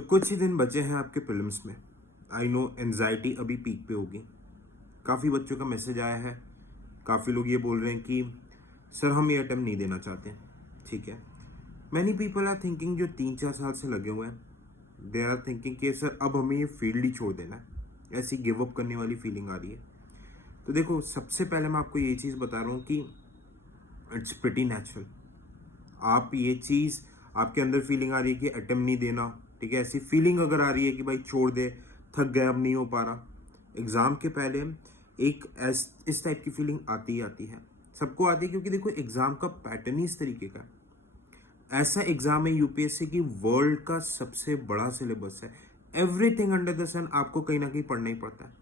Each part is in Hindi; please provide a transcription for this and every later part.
कुछ ही दिन बचे हैं आपके प्रीलिम्स में। आई नो एनजाइटी अभी पीक पे होगी। काफ़ी बच्चों का मैसेज आया है, काफ़ी लोग ये बोल रहे हैं कि सर हम ये अटेम्प्ट नहीं देना चाहते। ठीक है, मैनी पीपल आर थिंकिंग, जो 3-4 साल से लगे हुए हैं, दे आर थिंकिंग कि सर अब हमें ये फील्ड ही छोड़ देना है। ऐसी गिव अप करने वाली फीलिंग आ रही है। तो देखो, सबसे पहले मैं आपको ये चीज़ बता रहा हूँ कि इट्स प्रिटी नेचुरल। आप ये चीज़, आपके अंदर फीलिंग आ रही है कि अटेम्प्ट नहीं देना, ठीक है, ऐसी फीलिंग अगर आ रही है कि भाई छोड़ दे, थक गया, अब नहीं हो पा रहा, एग्ज़ाम के पहले एक इस टाइप की फीलिंग आती ही आती है, सबको आती है। क्योंकि देखो, एग्ज़ाम का पैटर्न ही इस तरीके का है। ऐसा एग्ज़ाम है यूपीएससी की वर्ल्ड का सबसे बड़ा सिलेबस है। एवरीथिंग अंडर द सन आपको कहीं ना कहीं पढ़ना ही पड़ता है,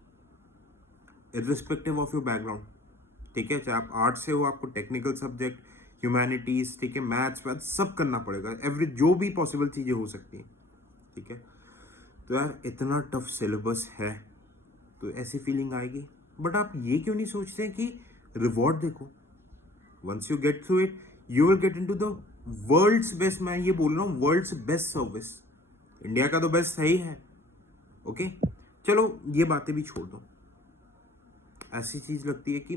इर्रिस्पेक्टिव ऑफ योर बैकग्राउंड। ठीक है, चाहे आप आर्ट्स से हो, आपको टेक्निकल सब्जेक्ट, ह्यूमैनिटीज, ठीक है, मैथ्स वैथ सब करना पड़ेगा, एवरी जो भी पॉसिबल चीज़ें हो सकती हैं। ठीक है, तो यार इतना टफ सिलेबस है, तो ऐसी फीलिंग आएगी। बट आप ये क्यों नहीं सोचते कि रिवॉर्ड देखो, once you get through it you will get into the world's best. मैं ये बोल रहा हूँ, वर्ल्ड्स बेस्ट सर्विस। इंडिया का तो बेस्ट है ही है। ओके, चलो ये बातें भी छोड़ दो। ऐसी चीज़ लगती है कि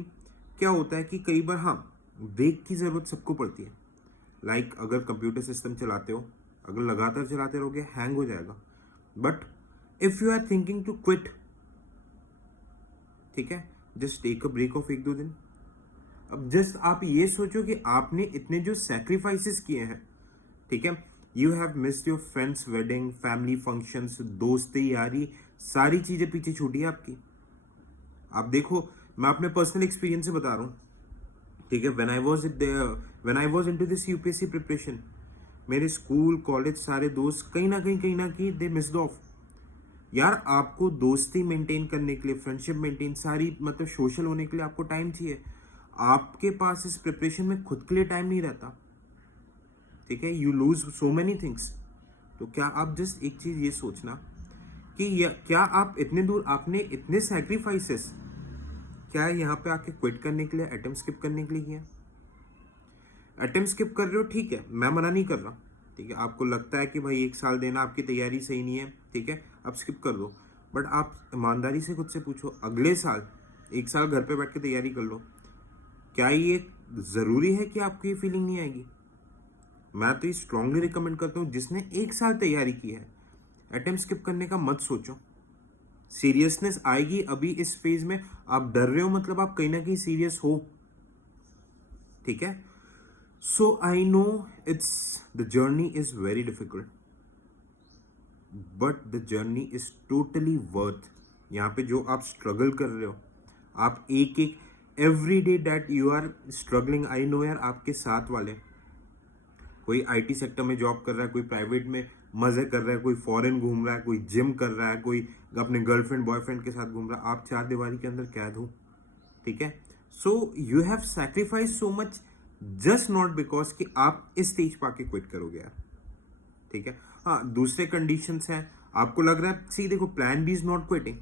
क्या होता है कि कई बार हाँ, ब्रेक की ज़रूरत सबको पड़ती है। लाइक अगर कंप्यूटर सिस्टम चलाते हो, अगर लगातार चलाते रहोगे हैंग हो जाएगा। But if you are thinking to quit, ठीक है, just take a break off 1-2 दिन। अब जस्ट आप ये सोचो कि आपने इतने जो सैक्रिफाइसेस किए हैं, ठीक है, you have missed your friend's wedding, family functions, दोस्ती यारी, सारी चीज़ें पीछे छूटी है आपकी। आप देखो, मैं अपने पर्सनल एक्सपीरियंस से बता रहा हूँ। ठीक है, when I was into this UPSC preparation, मेरे स्कूल कॉलेज सारे दोस्त कहीं ना कहीं दे मिस्ड ऑफ। यार आपको दोस्ती मेंटेन करने के लिए, फ्रेंडशिप मेंटेन, सारी मतलब सोशल होने के लिए आपको टाइम चाहिए। आपके पास इस प्रिपरेशन में खुद के लिए टाइम नहीं रहता। ठीक है, you lose so many things. तो क्या आप जस्ट एक चीज ये सोचना कि क्या आप इतने दूर, आपने इतने सैक्रिफाइसेस क्या यहाँ पे आके क्विट करने के लिए, अटेम्प्ट स्किप करने के लिए किया? अटेम्प्ट स्किप कर रहे हो, ठीक है, मैं मना नहीं कर रहा। ठीक है, आपको लगता है कि भाई 1 साल देना, आपकी तैयारी सही नहीं है, ठीक है, आप स्किप कर दो। बट आप ईमानदारी से खुद से पूछो, अगले साल 1 साल घर पे बैठ के तैयारी कर लो। क्या ये ज़रूरी है कि आपको ये फीलिंग नहीं आएगी? मैं तो ये स्ट्रांगली रिकमेंड करता हूँ, जिसने 1 साल तैयारी की है, अटेम्प्ट स्किप करने का मत सोचो। सीरियसनेस आएगी अभी इस फेज में। आप डर रहे हो मतलब आप कहीं ना कहीं सीरियस हो। ठीक है, so I know it's, the journey is very difficult, but the journey is totally worth. यहाँ पे जो आप स्ट्रगल कर रहे हो, आप एक एक every day that you are struggling, I know यार, आपके साथ वाले, कोई आईटी सेक्टर में जॉब कर रहा है, कोई प्राइवेट में मजे कर रहा है, कोई फॉरेन घूम रहा है, कोई जिम कर रहा है, कोई अपने गर्लफ्रेंड बॉयफ्रेंड के साथ घूम रहा है, आप 4 दीवारी के अंदर कैद हो। ठीक है, so you have sacrifice so much, just not because कि आप इस स्टेज पर आके क्विट करोगे यार। ठीक है, हाँ, दूसरे कंडीशंस हैं। आपको लग रहा है, सी देखो, plan B is not quitting.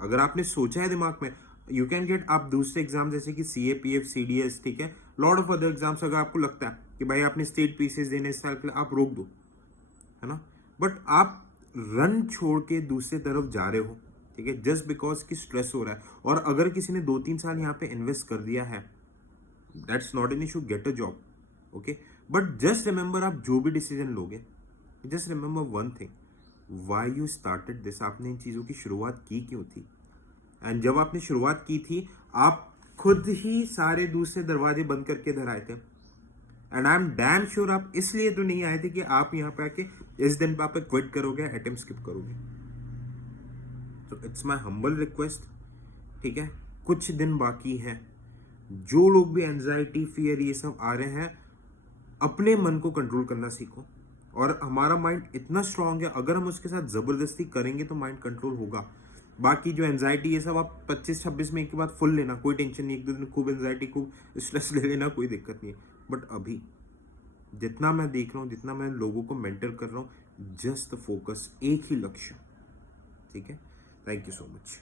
अगर आपने सोचा है दिमाग में, यू कैन गेट, आप दूसरे एग्जाम जैसे कि CAPF, CDS, ठीक है, लॉट ऑफ अदर एग्जाम्स, अगर आपको लगता है कि भाई आपने स्टेट पीसीएस देने इस साल के लिए, आप रोक दो, है ना। बट आप रन छोड़ के दूसरे तरफ जा रहे हो, ठीक है, जस्ट बिकॉज की स्ट्रेस हो रहा है। और अगर किसी ने 2-3 साल यहाँ पे इन्वेस्ट कर दिया है, that's not an issue, get a job. Okay, but just remember, आप जो भी डिसीजन लोगे, just remember one thing, why you started this. आपने इन चीज़ों की शुरुआत की क्यों थी? एंड जब आपने शुरुआत की थी, आप खुद ही सारे दूसरे दरवाजे बंद करके इधर आए थे। And I am damn sure आप इसलिए तो नहीं आए थे कि आप यहाँ पे आके इस दिन पे आप क्विट करोगे, अटेम्प्ट स्किप करोगे। तो इट्स माई हम्बल रिक्वेस्ट, ठीक है, कुछ दिन बाकी है। जो लोग भी एंजाइटी, फियर, ये सब आ रहे हैं, अपने मन को कंट्रोल करना सीखो। और हमारा माइंड इतना स्ट्रांग है, अगर हम उसके साथ जबरदस्ती करेंगे तो माइंड कंट्रोल होगा। बाकी जो एंजाइटी, ये सब आप 25-26 में एक के बाद फुल लेना, कोई टेंशन नहीं, 1-2 दिन खूब एंजाइटी, खूब स्ट्रेस ले लेना, कोई दिक्कत नहीं है। बट अभी जितना मैं देख रहा हूँ, जितना मैं लोगों को मेंटर कर रहा हूँ, जस्ट फोकस, एक ही लक्ष्य। ठीक है, थैंक यू सो मच।